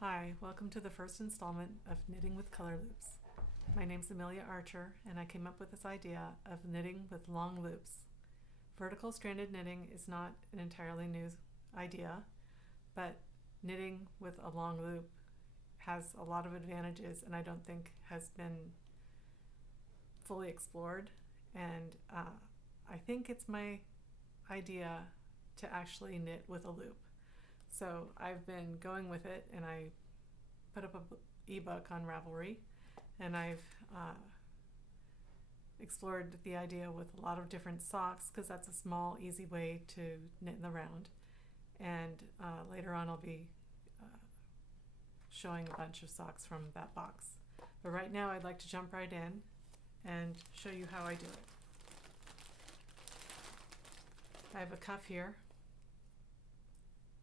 Hi, welcome to the first installment of Knitting with Color Loops. My name's Amelia Archer, and I came up with this idea of knitting with long loops. Vertical stranded knitting is not an entirely new idea, but knitting with a long loop has a lot of advantages and I don't think has been fully explored. And I think it's my idea to actually knit with a loop. So I've been going with it, and I put up an ebook on Ravelry, and I've explored the idea with a lot of different socks because that's a small, easy way to knit in the round. And later on I'll be showing a bunch of socks from that box. But right now I'd like to jump right in and show you how I do it. I have a cuff here.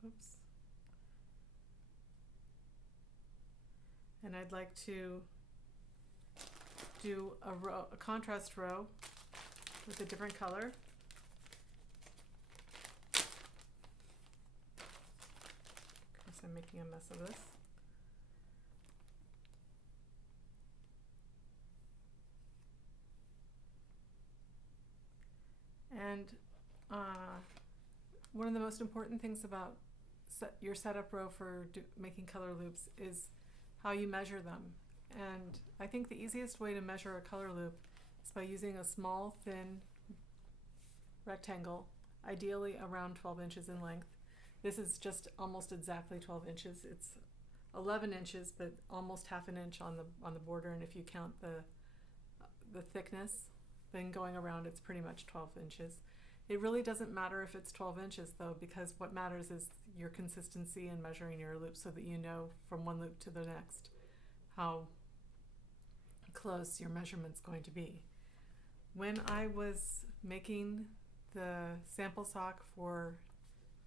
Oops. And I'd like to do a contrast row with a different color. Of course, I'm making a mess of this. And one of the most important things about your setup row for making color loops is how you measure them. And I think the easiest way to measure a color loop is by using a small, thin rectangle, ideally around 12 inches in length. This is just almost exactly 12 inches. It's 11 inches, but almost half an inch on the border, and if you count the thickness, then going around it's pretty much 12 inches. It really doesn't matter if it's 12 inches though, because what matters is your consistency in measuring your loops so that you know from one loop to the next how close your measurement's going to be. When I was making the sample sock for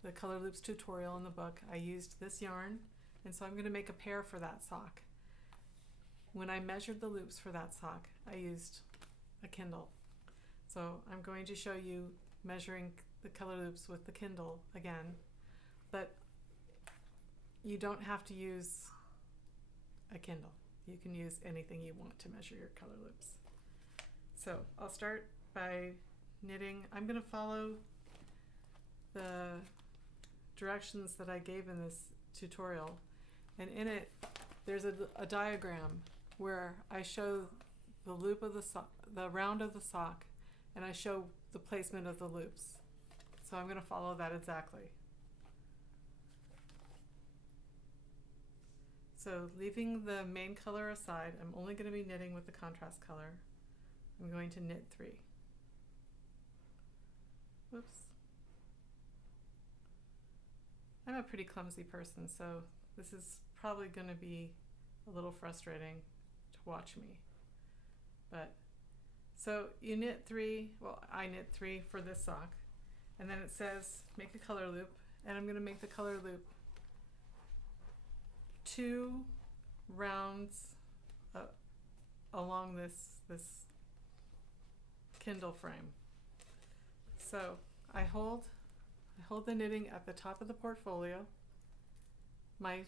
the color loops tutorial in the book, I used this yarn, and so I'm going to make a pair for that sock. When I measured the loops for that sock, I used a Kindle. So I'm going to show you measuring the color loops with the Kindle again, but you don't have to use a Kindle. You can use anything you want to measure your color loops. So I'll start by knitting. I'm going to follow the directions that I gave in this tutorial, and in it there's a diagram where I show the loop of the round of the sock, and I show the placement of the loops. So I'm going to follow that exactly. So leaving the main color aside, I'm only going to be knitting with the contrast color. I'm going to knit 3. Whoops. I'm a pretty clumsy person, so this is probably going to be a little frustrating to watch me. But so you knit 3, well, I knit 3 for this sock, and then it says make a color loop, and I'm going to make the color loop 2 rounds along this Kindle frame. So I hold the knitting at the top of the portfolio. My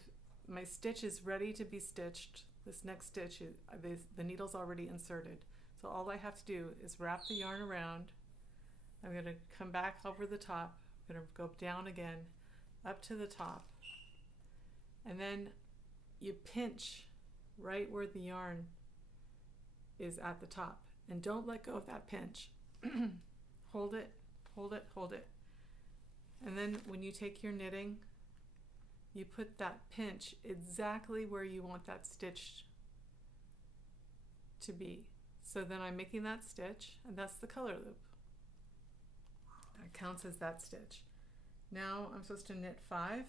stitch is ready to be stitched. This next stitch, the needle's already inserted. So all I have to do is wrap the yarn around. I'm going to come back over the top. I'm going to go down again, up to the top. And then you pinch right where the yarn is at the top. And don't let go of that pinch. Hold it, hold it, hold it. And then when you take your knitting, you put that pinch exactly where you want that stitch to be. So then I'm making that stitch, and that's the color loop. That counts as that stitch. Now I'm supposed to knit 5.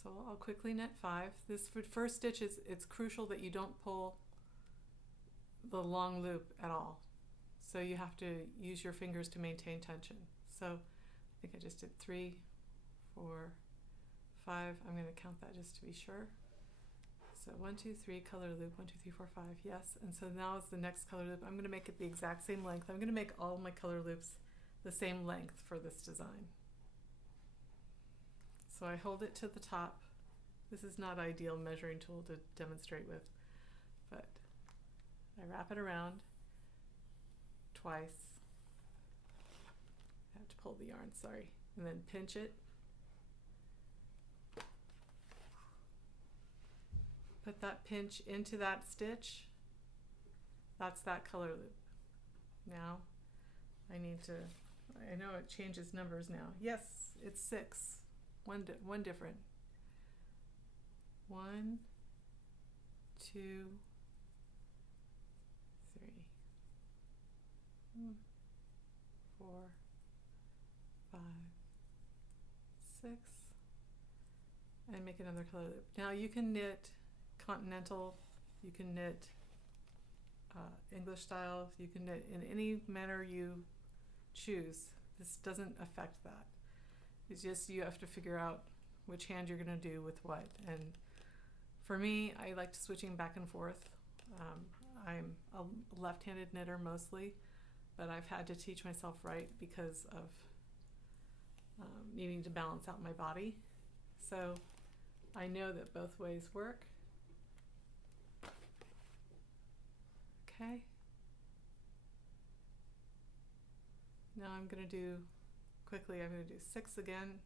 So I'll quickly knit 5. This first stitch it's crucial that you don't pull the long loop at all. So you have to use your fingers to maintain tension. So I think I just did 3, 4, 5. I'm going to count that just to be sure. So 1, 2, 3, color loop, 1, 2, 3, 4, 5, yes. And so now is the next color loop. I'm going to make it the exact same length. I'm going to make all my color loops the same length for this design. So I hold it to the top, This is not ideal measuring tool to demonstrate with, but I wrap it around twice. I have to pull the yarn, sorry, and then pinch it. Put that pinch into that stitch. That's that color loop. Now I need to, I know it changes numbers now. Yes, it's 6. One different. 1, 2, 3, 4, 5, 6, and make another color loop. Now you can knit continental, you can knit English style, you can knit in any manner you choose. This doesn't affect that. It's just you have to figure out which hand you're going to do with what. And for me, I like switching back and forth. I'm a left-handed knitter mostly, but I've had to teach myself right because of needing to balance out my body. So I know that both ways work. Okay. Now I'm going to do, quickly, I'm going to do 6 again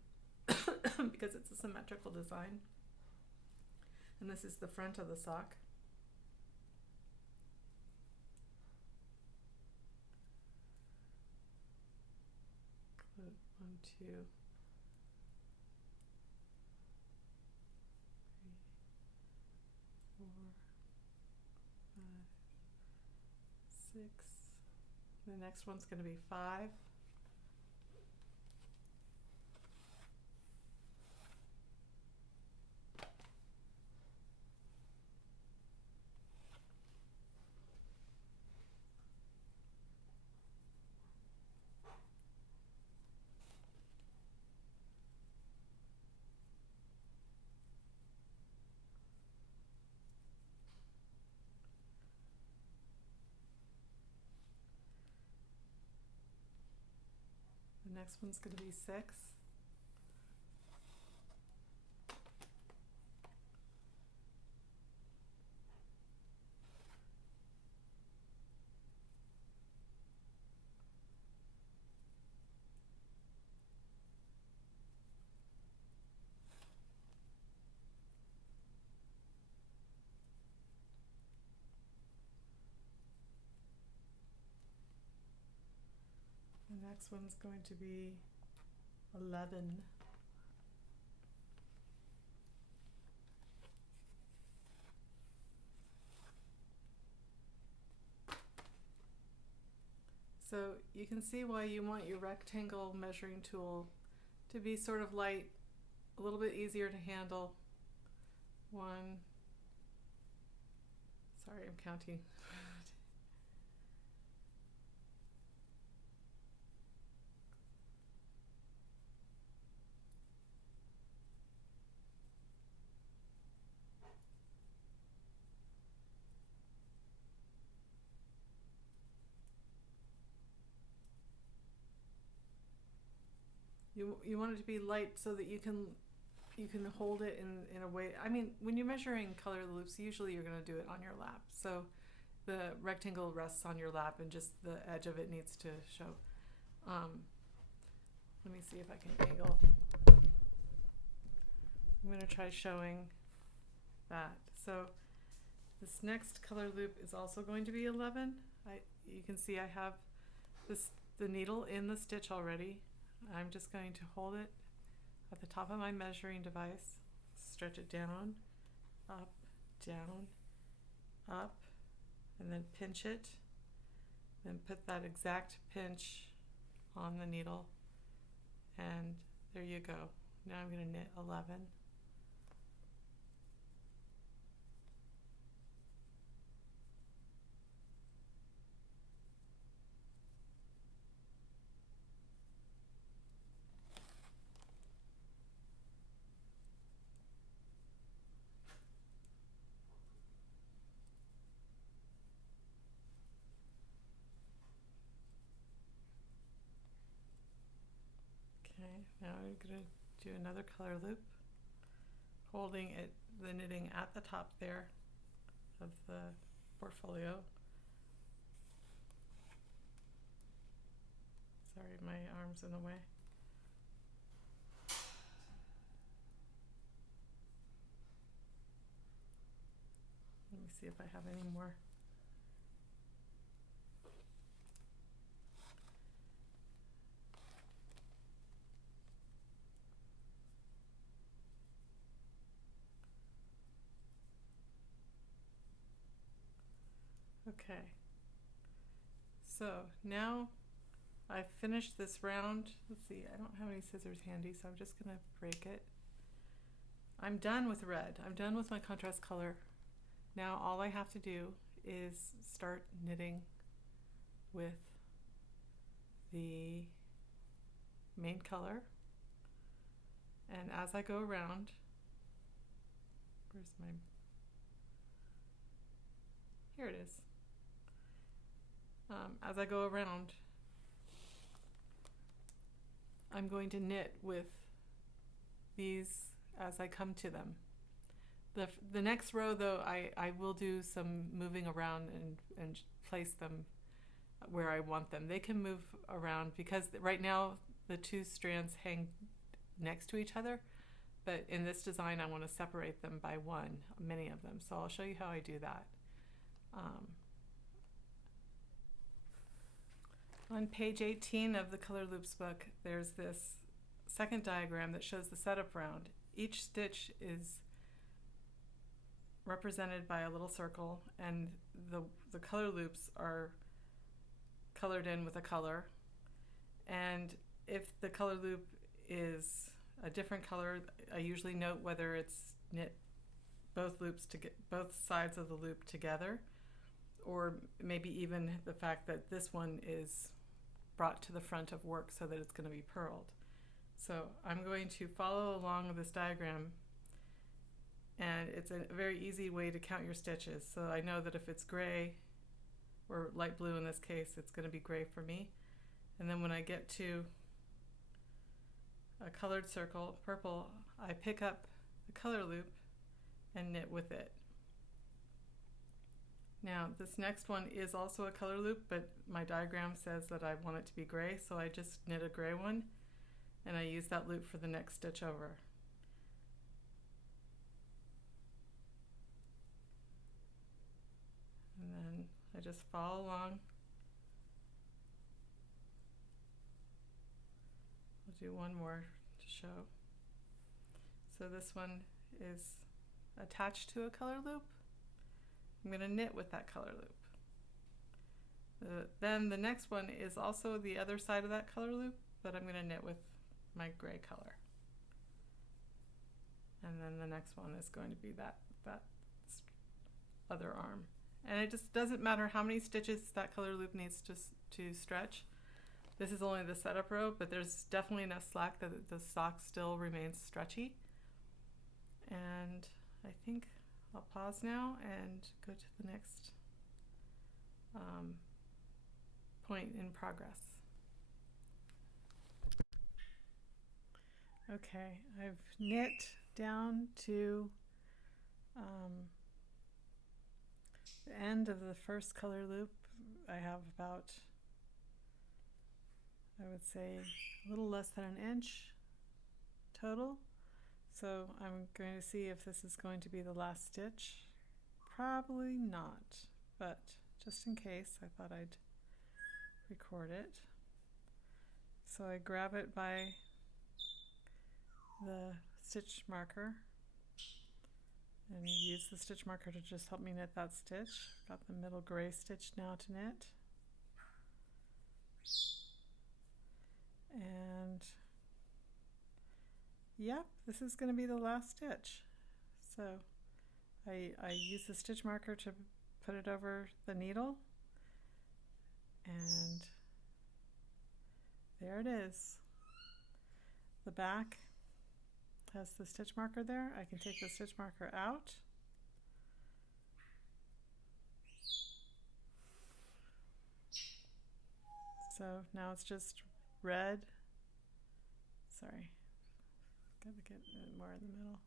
because it's a symmetrical design. And this is the front of the sock. Put 1, 2, 3, 4, 5, 6. The next one's going to be 5. The next one's going to be 6. The next one's going to be 11. So you can see why you want your rectangle measuring tool to be sort of light, a little bit easier to handle. 1, sorry, I'm counting. You want it to be light so that you can hold it in a way. I mean, when you're measuring color loops, usually you're going to do it on your lap. So the rectangle rests on your lap and just the edge of it needs to show. Let me see if I can angle. I'm going to try showing that. So this next color loop is also going to be 11. You can see I have the needle in the stitch already. I'm just going to hold it at the top of my measuring device, stretch it down, up, and then pinch it, then put that exact pinch on the needle, and there you go. Now I'm going to knit 11. Okay, now I'm going to do another color loop. holding it, the knitting at the top there of the portfolio. Sorry, my arm's in the way. Let me see if I have any more. Okay, so now I've finished this round. Let's see, I don't have any scissors handy, so I'm just gonna break it. I'm done with red. I'm done with my contrast color. Now all I have to do is start knitting with the main color. And as I go around, where's my, here it is. As I go around, I'm going to knit with these as I come to them. The next row though, I will do some moving around and place them where I want them. They can move around because right now the two strands hang next to each other, but in this design I want to separate them by one, many of them. So I'll show you how I do that. On page 18 of the Color Loops book, there's this second diagram that shows the setup round. Each stitch is represented by a little circle, and the color loops are colored in with a color. And if the color loop is a different color, I usually note whether it's knit both loops to get both sides of the loop together, or maybe even the fact that this one is brought to the front of work so that it's going to be purled. So I'm going to follow along this diagram, and it's a very easy way to count your stitches. So I know that if it's gray, or light blue in this case, it's going to be gray for me. And then when I get to a colored circle, purple, I pick up the color loop and knit with it. Now this next one is also a color loop, but my diagram says that I want it to be gray, so I just knit a gray one and I use that loop for the next stitch over. And then I just follow along. I'll do one more to show. So this one is attached to a color loop. I'm going to knit with that color loop. Then the next one is also the other side of that color loop, but I'm going to knit with my gray color. And then the next one is going to be that other arm. And it just doesn't matter how many stitches that color loop needs to stretch. This is only the setup row, but there's definitely enough slack that the sock still remains stretchy. And I think I'll pause now and go to the next point in progress. Okay, I've knit down to the end of the first color loop. I have about, I would say, a little less than an inch total. So I'm going to see if this is going to be the last stitch. Probably not, but just in case, I thought I'd record it. So I grab it by the stitch marker and use the stitch marker to just help me knit that stitch. Got the middle gray stitch now to knit. And yep, this is going to be the last stitch. So I use the stitch marker to put it over the needle, and there it is. The back has the stitch marker there. I can take the stitch marker out. So now it's just red. Sorry. Gotta get more in the middle.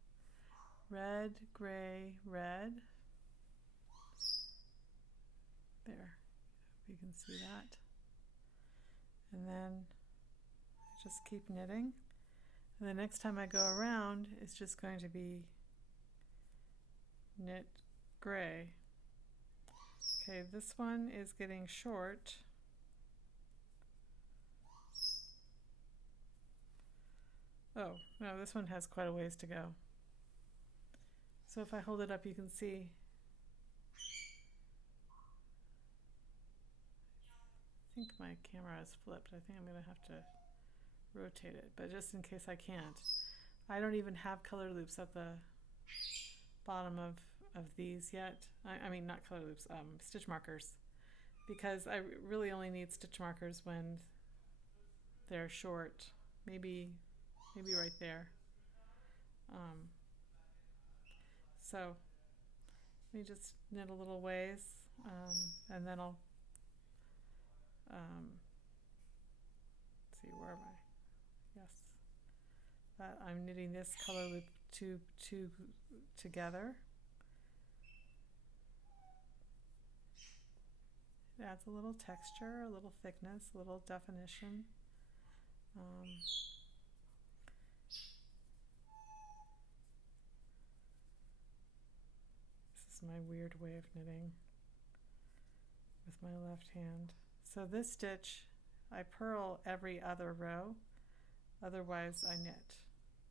red, gray, red. There, you can see that. And then just keep knitting. And the next time I go around, it's just going to be knit gray. Okay, this one is getting short. Oh, no, this one has quite a ways to go. So if I hold it up, you can see I think my camera is flipped. I think I'm going to have to rotate it, but just in case I can't. I don't even have color loops at the bottom of these yet. I mean, not color loops, stitch markers, because I really only need stitch markers when they're short, maybe right there. So let me just knit a little ways, and then I'll see, where am I? Yes, that I'm knitting this color loop two together. It adds a little texture, a little thickness, a little definition. This is my weird way of knitting with my left hand. So this stitch, I purl every other row, otherwise I knit.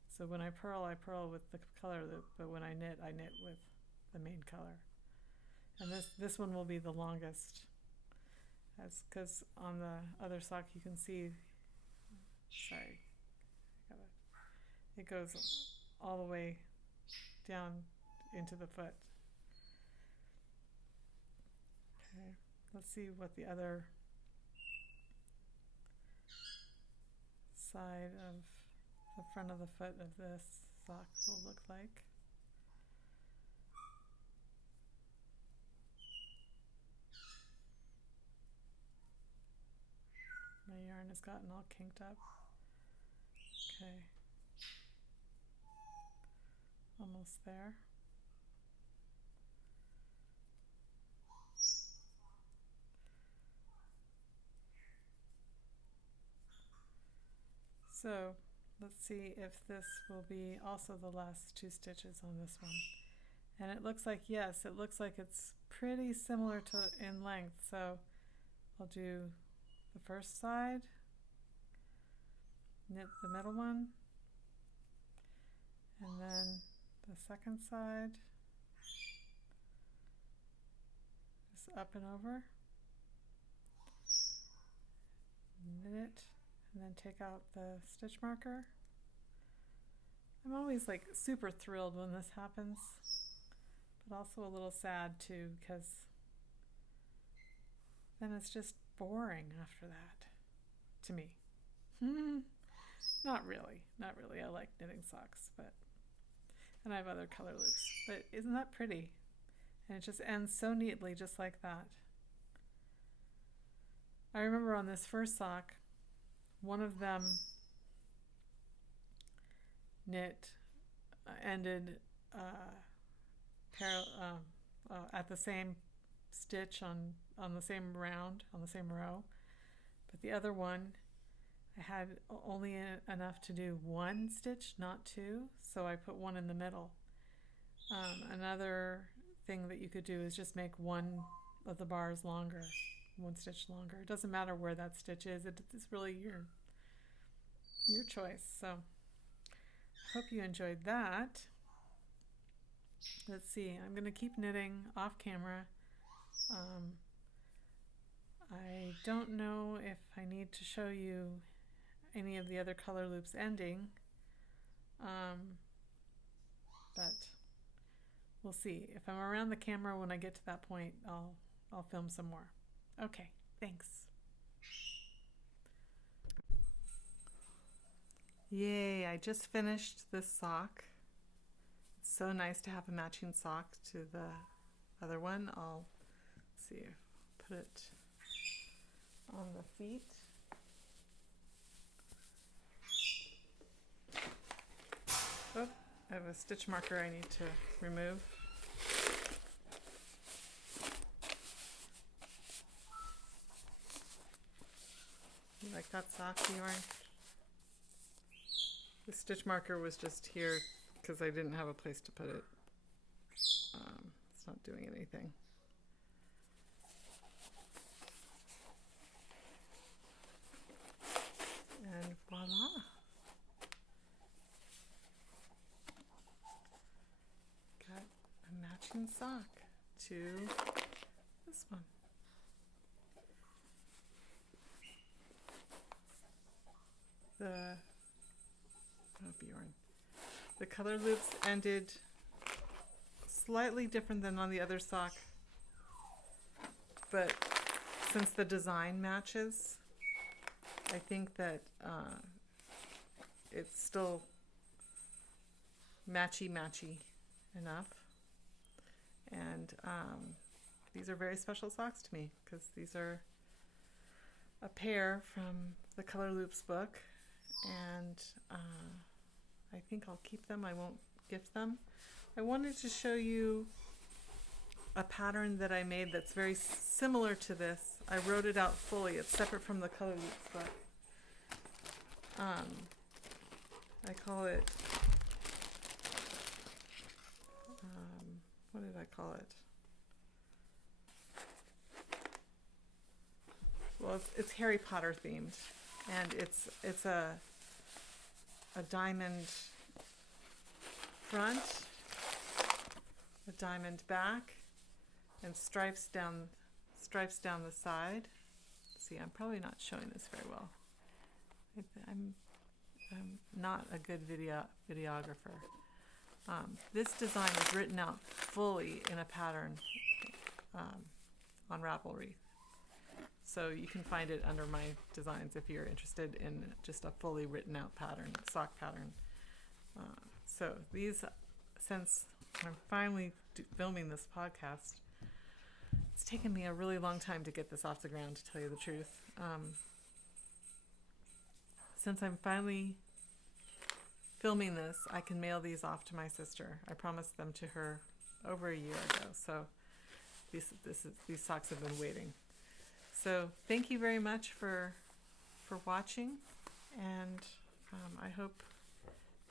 So when I purl with the color loop, but when I knit with the main color. And this one will be the longest, because on the other sock you can see, sorry, it goes all the way down into the foot. Okay, let's see what the other side of the front of the foot of this sock will look like. My yarn has gotten all kinked up. Okay, almost there. So let's see if this will be also the last two stitches on this one. And it looks like, yes, it looks like it's pretty similar to in length. So I'll do the first side, knit the middle one, and then the second side, just up and over, knit it, and then take out the stitch marker. I'm always like super thrilled when this happens, but also a little sad too, because then it's just boring after that, to me. Not really. I like knitting socks, and I have other color loops, but isn't that pretty? And it just ends so neatly, just like that. I remember on this first sock, one of them ended at the same stitch on the same round, on the same row, but the other one I had only enough to do one stitch, not two, so I put one in the middle. Another thing that you could do is just make one of the bars longer, one stitch longer. It doesn't matter where that stitch is, it's really your choice. So I hope you enjoyed that. Let's see, I'm going to keep knitting off camera. I don't know if I need to show you any of the other color loops ending, but we'll see. If I'm around the camera when I get to that point, I'll film some more. Okay, thanks. Yay, I just finished this sock. It's so nice to have a matching sock to the other one. I'll see, put it on the feet. Oh, I have a stitch marker I need to remove. You like that sock yarn? The stitch marker was just here because I didn't have a place to put it. It's not doing anything. And voila! Got a matching sock to this one. The color loops ended slightly different than on the other sock, but since the design matches, I think that it's still matchy enough. And these are very special socks to me because these are a pair from the Color Loops book, and I think I'll keep them. I won't gift them. I wanted to show you a pattern that I made that's very similar to this. I wrote it out fully. It's separate from the Color Loops book. I call it, what did I call it? Well, it's Harry Potter themed, and it's a diamond front, a diamond back, and stripes down the side. See, I'm probably not showing this very well. I'm not a good videographer. This design is written out fully in a pattern on Ravelry. So you can find it under my designs if you're interested in just a fully written out pattern, sock pattern. So these, since I'm finally filming this podcast, it's taken me a really long time to get this off the ground, to tell you the truth. Since I'm finally filming this, I can mail these off to my sister. I promised them to her over a year ago, so these socks have been waiting. So thank you very much for watching, and I hope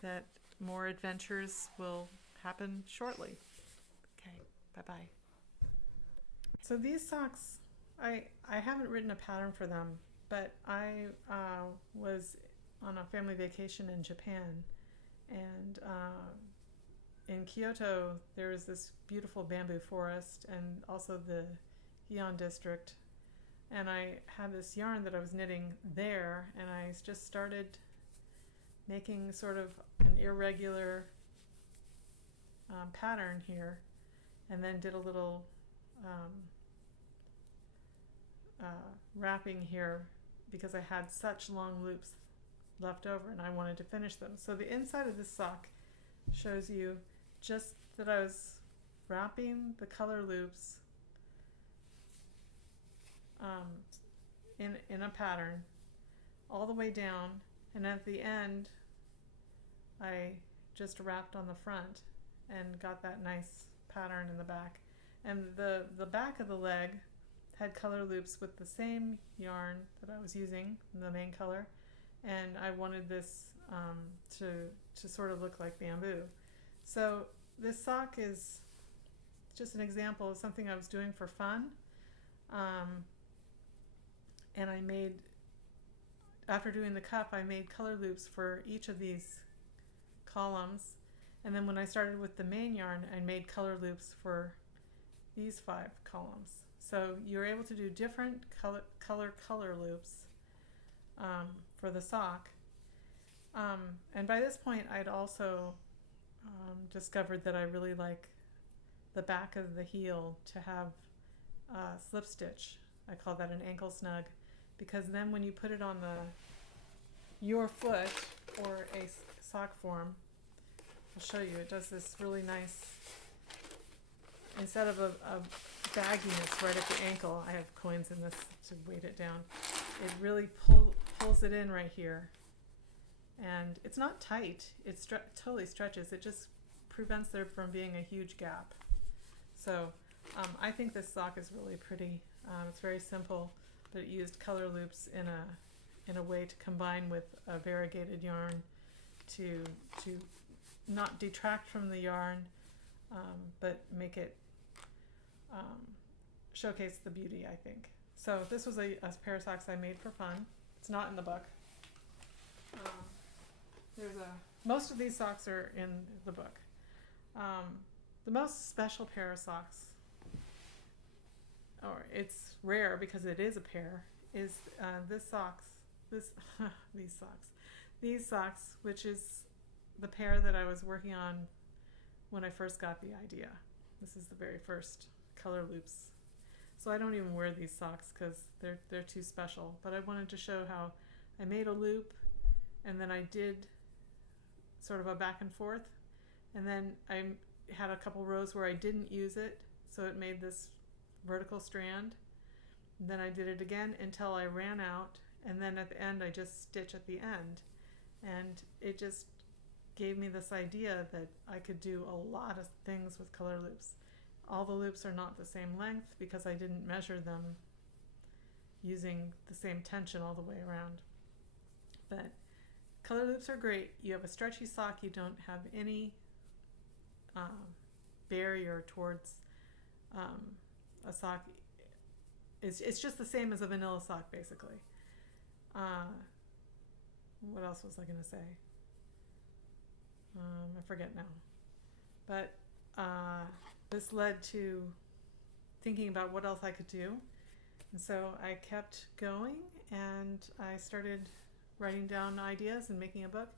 that more adventures will happen shortly. Okay, bye-bye. So these socks, I haven't written a pattern for them, but I was on a family vacation in Japan, and in Kyoto there is this beautiful bamboo forest and also the Heian district. And I had this yarn that I was knitting there, and I just started making sort of an irregular pattern here, and then did a little wrapping here because I had such long loops left over and I wanted to finish them. So the inside of this sock shows you just that I was wrapping the color loops in a pattern all the way down, and at the end I just wrapped on the front and got that nice pattern in the back. And the back of the leg had color loops with the same yarn that I was using, the main color, and I wanted this to sort of look like bamboo. So this sock is just an example of something I was doing for fun. And I made, after doing the cuff, I made color loops for each of these columns. And then when I started with the main yarn, I made color loops for these 5 columns. So you're able to do different color loops for the sock. And by this point, I'd also discovered that I really like the back of the heel to have slip stitch. I call that an ankle snug, because then when you put it on your foot or a sock form, I'll show you, it does this really nice, instead of a bagginess right at the ankle, I have coins in this to weight it down, it really pulls it in right here and it's not tight, it totally stretches, it just prevents there from being a huge gap. So I think this sock is really pretty. It's very simple, but it used color loops in a way to combine with a variegated yarn to not detract from the yarn, but make it showcase the beauty, I think. So this was a pair of socks I made for fun. It's not in the book. Most of these socks are in the book. The most special pair of socks, or it's rare because it is a pair, is these socks, which is the pair that I was working on when I first got the idea. This is the very first color loops. So I don't even wear these socks because they're too special, but I wanted to show how I made a loop and then I did sort of a back and forth, and then I had a couple rows where I didn't use it, so it made this vertical strand. And then I did it again until I ran out, and then at the end I just stitch at the end, and it just gave me this idea that I could do a lot of things with color loops. All the loops are not the same length because I didn't measure them using the same tension all the way around. But color loops are great. You have a stretchy sock, you don't have any barrier towards a sock. It's just the same as a vanilla sock, basically. What else was I going to say? I forget now. But this led to thinking about what else I could do. And so I kept going and I started writing down ideas and making a book.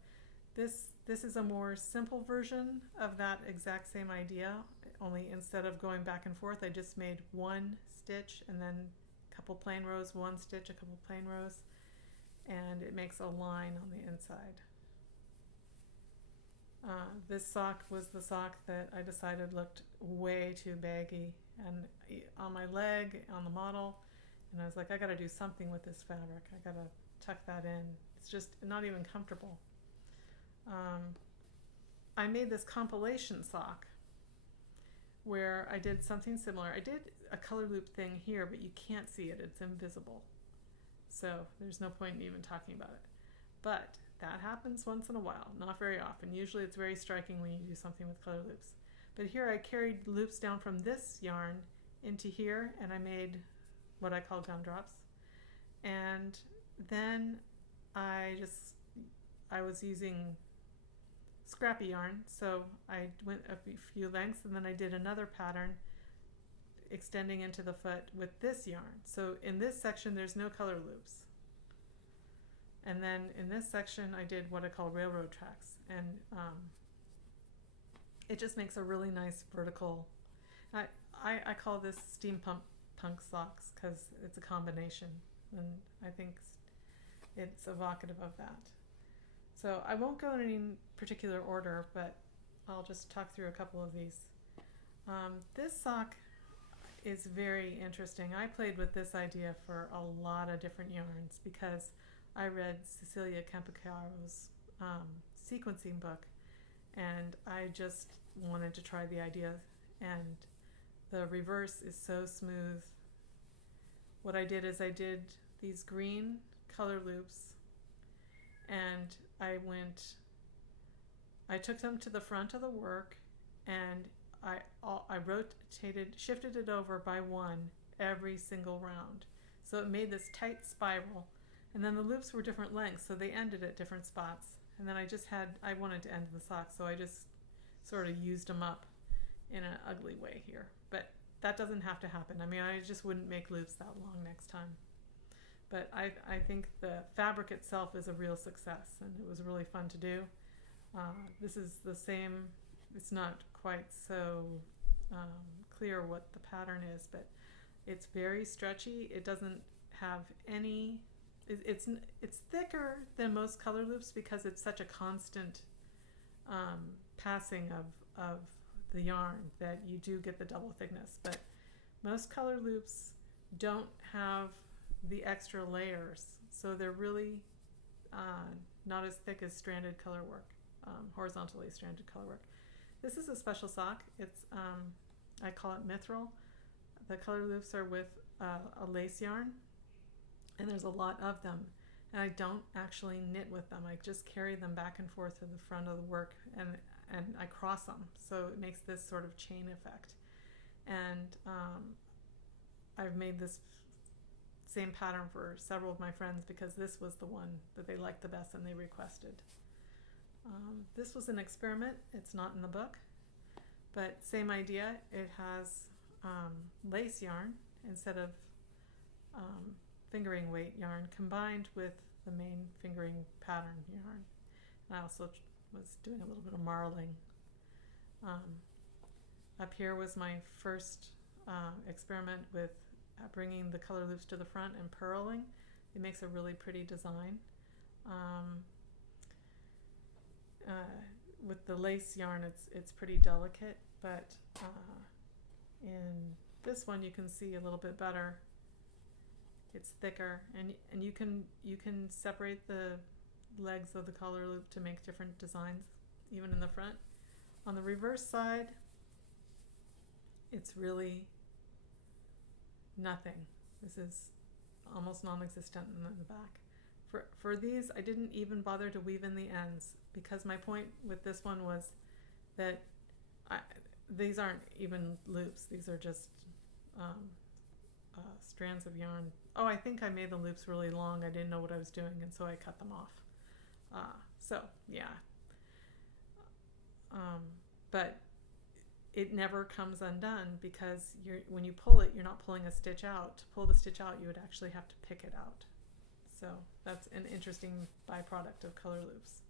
This is a more simple version of that exact same idea, only instead of going back and forth, I just made one stitch and then a couple plain rows, one stitch, a couple plain rows, and it makes a line on the inside. This sock was the sock that I decided looked way too baggy and on my leg, on the model, and I was like, I gotta do something with this fabric. I gotta tuck that in. It's just not even comfortable. I made this compilation sock where I did something similar. I did a color loop thing here, but you can't see it, it's invisible. So there's no point in even talking about it. But that happens once in a while, not very often. Usually it's very striking when you do something with color loops. But here I carried loops down from this yarn into here, and I made what I call gumdrops. And then I was using scrappy yarn, so I went a few lengths and then I did another pattern extending into the foot with this yarn. So in this section there's no color loops. And then in this section I did what I call railroad tracks, and it just makes a really nice vertical. I call this steampunk socks because it's a combination, and I think it's evocative of that. So I won't go in any particular order, but I'll just talk through a couple of these. This sock is very interesting. I played with this idea for a lot of different yarns because I read Cecilia Campocaro's sequencing book, and I just wanted to try the idea, and the reverse is so smooth. What I did is I did these green color loops, and I took them to the front of the work, and I shifted it over by one every single round. So it made this tight spiral, and then the loops were different lengths, so they ended at different spots. And then I wanted to end the sock, so I just sort of used them up in an ugly way here. But that doesn't have to happen. I mean, I just wouldn't make loops that long next time. But I think the fabric itself is a real success, and it was really fun to do. This is the same, it's not quite so clear what the pattern is, but it's very stretchy. It doesn't have any, it's thicker than most color loops because it's such a constant passing of the yarn that you do get the double thickness. But most color loops don't have the extra layers, so they're really not as thick as stranded color work, horizontally stranded color work. This is a special sock. It's I call it mithril. The color loops are with a lace yarn, and there's a lot of them. And I don't actually knit with them. I just carry them back and forth to the front of the work, and I cross them. So it makes this sort of chain effect. And I've made this same pattern for several of my friends because this was the one that they liked the best and they requested. This was an experiment. It's not in the book, but same idea. It has lace yarn instead of fingering weight yarn combined with the main fingering pattern yarn. And I also was doing a little bit of marling. Up here was my first experiment with bringing the color loops to the front and purling. It makes a really pretty design. With the lace yarn, it's pretty delicate, but in this one you can see a little bit better. It's thicker, and you can separate the legs of the collar loop to make different designs, even in the front. On the reverse side, it's really nothing. This is almost non-existent in the back. For these, I didn't even bother to weave in the ends because my point with this one was that these aren't even loops. These are just strands of yarn. Oh, I think I made the loops really long. I didn't know what I was doing, and so I cut them off. So yeah. But it never comes undone because when you pull it, you're not pulling a stitch out. To pull the stitch out, you would actually have to pick it out. So that's an interesting byproduct of color loops.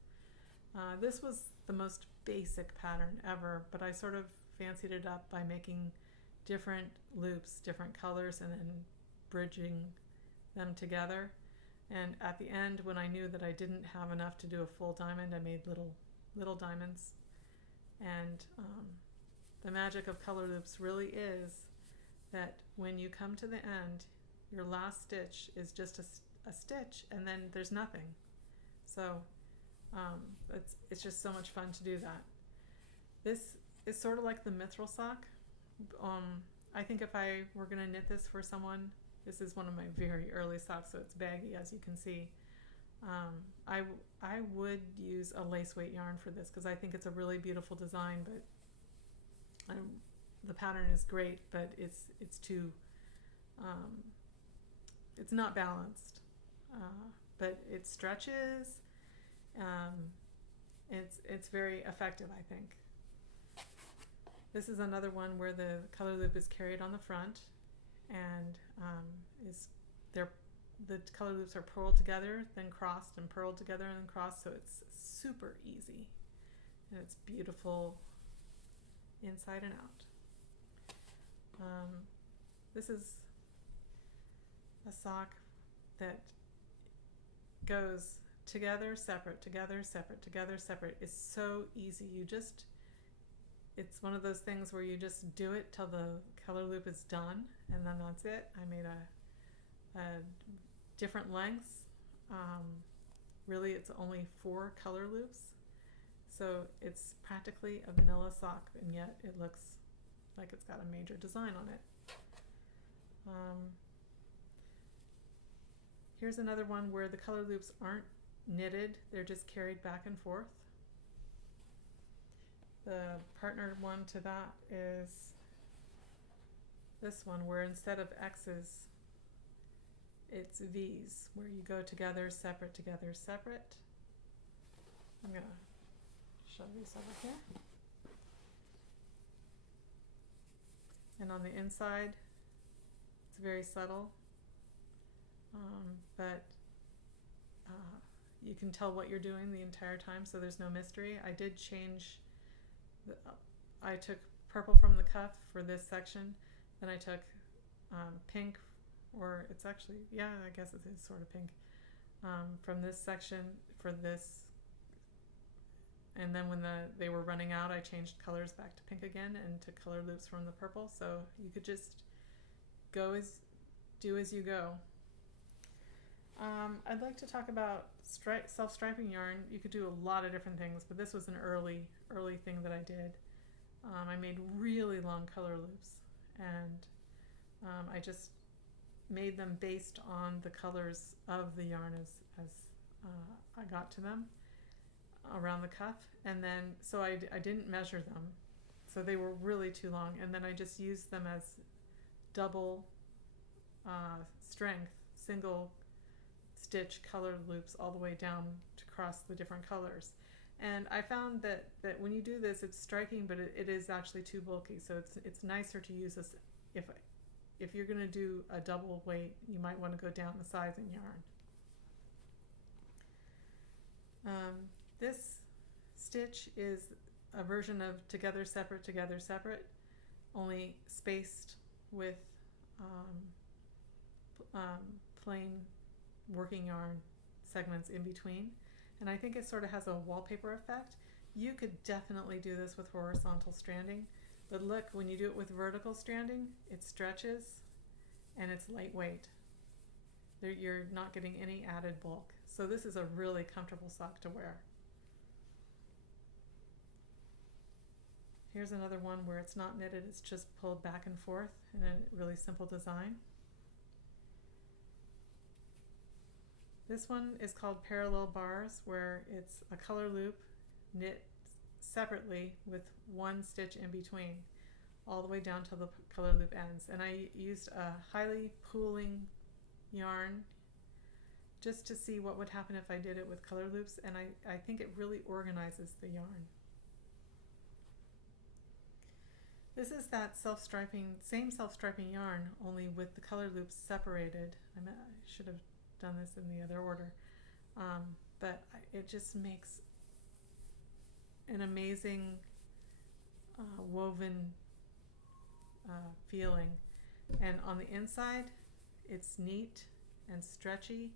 This was the most basic pattern ever, but I sort of fancied it up by making different loops, different colors, and then bridging them together. And at the end, when I knew that I didn't have enough to do a full diamond, I made little diamonds. And the magic of color loops really is that when you come to the end, your last stitch is just a stitch, and then there's nothing. So it's just so much fun to do that. This is sort of like the mithril sock. I think if I were going to knit this for someone, this is one of my very early socks, so it's baggy, as you can see. I would use a lace weight yarn for this because I think it's a really beautiful design, but the pattern is great, but it's too it's not balanced, but it stretches. It's very effective, I think. This is another one where the color loop is carried on the front, and the color loops are purled together, then crossed, and purled together and then crossed, so it's super easy, and it's beautiful inside and out. This is a sock that goes together, separate, together, separate, together, separate. It's so easy. It's one of those things where you just do it till the color loop is done, and then that's it. I made a different lengths. Really, it's only 4 color loops, so it's practically a vanilla sock, and yet it looks like it's got a major design on it. Here's another one where the color loops aren't knitted, they're just carried back and forth. The partner one to that is this one, where instead of X's, it's V's, where you go together, separate, together, separate. I'm going to show these over here. And on the inside, it's very subtle, but you can tell what you're doing the entire time, so there's no mystery. I did change, I took purple from the cuff for this section, then I took pink, or it's actually, yeah, I guess it is sort of pink, from this section for this, and then when they were running out, I changed colors back to pink again and took color loops from the purple, so you could just do as you go. I'd like to talk about self-striping yarn. You could do a lot of different things, but this was an early thing that I did. I made really long color loops, and I just made them based on the colors of the yarn as I got to them around the cuff, and then so I didn't measure them, so they were really too long, and then I just used them as double strength single stitch color loops all the way down to cross the different colors. And I found that when you do this, it's striking, but it is actually too bulky, so it's nicer to use this. If you're going to do a double weight, you might want to go down the size in yarn. This stitch is a version of together separate, only spaced with plain working yarn segments in between, and I think it sort of has a wallpaper effect. You could definitely do this with horizontal stranding, but look, when you do it with vertical stranding, it stretches and it's lightweight. You're not getting any added bulk, so this is a really comfortable sock to wear. Here's another one where it's not knitted, it's just pulled back and forth in a really simple design. This one is called Parallel Bars, where it's a color loop knit separately with one stitch in between, all the way down till the color loop ends. And I used a highly pooling yarn just to see what would happen if I did it with color loops, and I think it really organizes the yarn. This is that same self-striping yarn, only with the color loops separated. I should have done this in the other order, but it just makes an amazing woven feeling. And on the inside, it's neat and stretchy.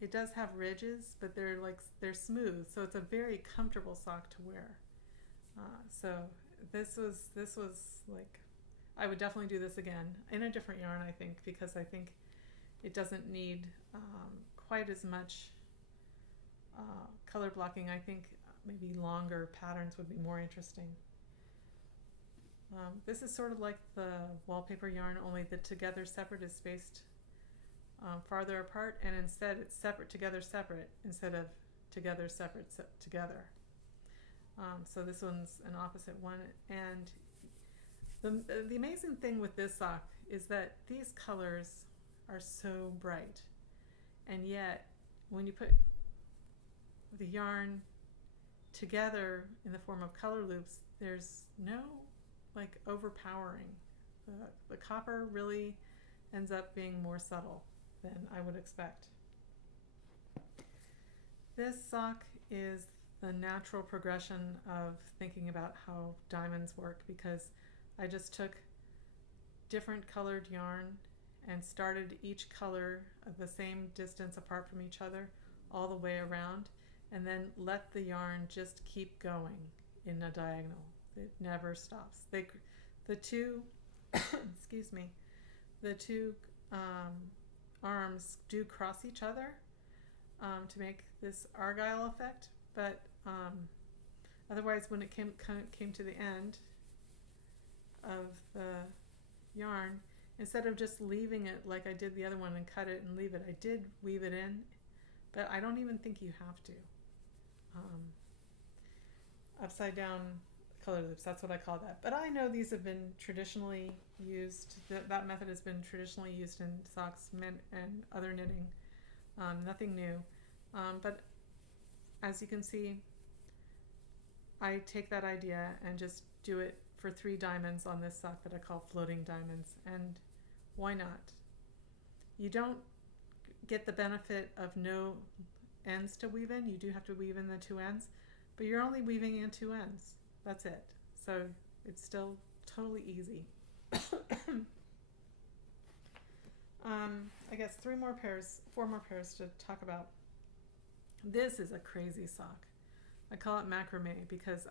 It does have ridges, but they're smooth, so it's a very comfortable sock to wear. So this was like, I would definitely do this again in a different yarn, I think, because I think it doesn't need quite as much color blocking. I think maybe longer patterns would be more interesting. This is sort of like the wallpaper yarn, only the together separate is spaced farther apart, and instead it's separate together separate instead of together separate together. So this one's an opposite one, and the amazing thing with this sock is that these colors are so bright, and yet when you put the yarn together in the form of color loops, there's no like overpowering. The copper really ends up being more subtle than I would expect. This sock is the natural progression of thinking about how diamonds work, because I just took different colored yarn and started each color at the same distance apart from each other all the way around, and then let the yarn just keep going in a diagonal. It never stops. The two excuse me, the two arms do cross each other to make this argyle effect, but otherwise when it came to the end of the yarn, instead of just leaving it like I did the other one and cut it and leave it, I did weave it in, but I don't even think you have to. Upside down color loops, that's what I call that. But I know these have been traditionally used, that method has been traditionally used in socks and other knitting, nothing new. But as you can see, I take that idea and just do it for 3 diamonds on this sock that I call floating diamonds, and why not? You don't get the benefit of no ends to weave in. You do have to weave in the 2 ends, but you're only weaving in 2 ends. That's it. So it's still totally easy. I guess 4 more pairs to talk about. This is a crazy sock. I call it macrame because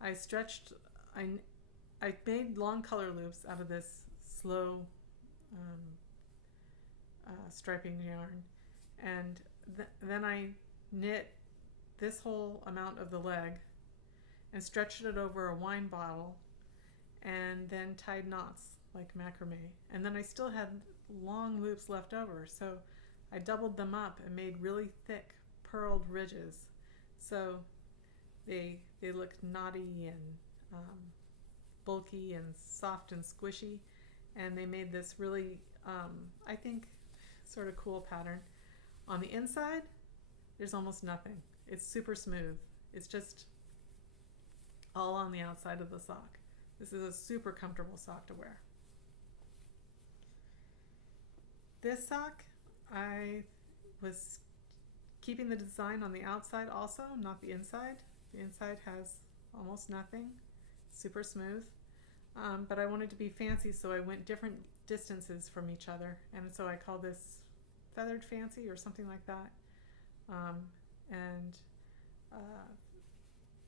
I stretched, I made long color loops out of this slow striping yarn, and then I knit this whole amount of the leg and stretched it over a wine bottle and then tied knots like macrame. And then I still had long loops left over, so I doubled them up and made really thick purled ridges, so they look knotty and bulky and soft and squishy, and they made this really I think sort of cool pattern. On the inside there's almost nothing. It's super smooth. It's just all on the outside of the sock. This is a super comfortable sock to wear. This sock, I was keeping the design on the outside also, not the inside. The inside has almost nothing, super smooth. But I wanted to be fancy, so I went different distances from each other. And so I call this feathered fancy or something like that.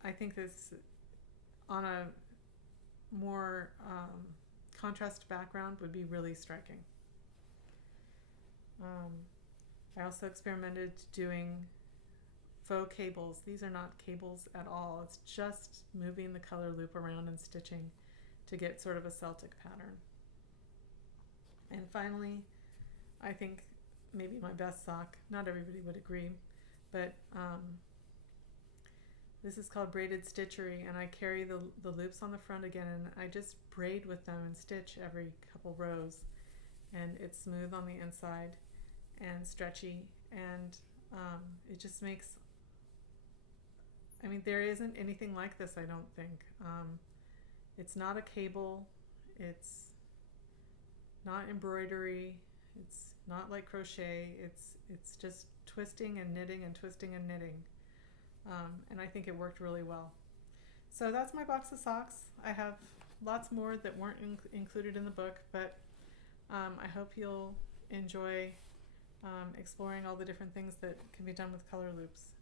I think this, on a more contrast background, would be really striking. I also experimented doing faux cables. These are not cables at all. It's just moving the color loop around and stitching to get sort of a Celtic pattern. And finally, I think maybe my best sock, not everybody would agree, but this is called braided stitchery, and I carry the loops on the front again, and I just braid with them and stitch every couple rows, and it's smooth on the inside and stretchy, and it just makes, I mean, there isn't anything like this, I don't think. It's not a cable, it's not embroidery, it's not like crochet, it's just twisting and knitting and twisting and knitting. And I think it worked really well. So that's my box of socks. I have lots more that weren't included in the book, but I hope you'll enjoy exploring all the different things that can be done with color loops.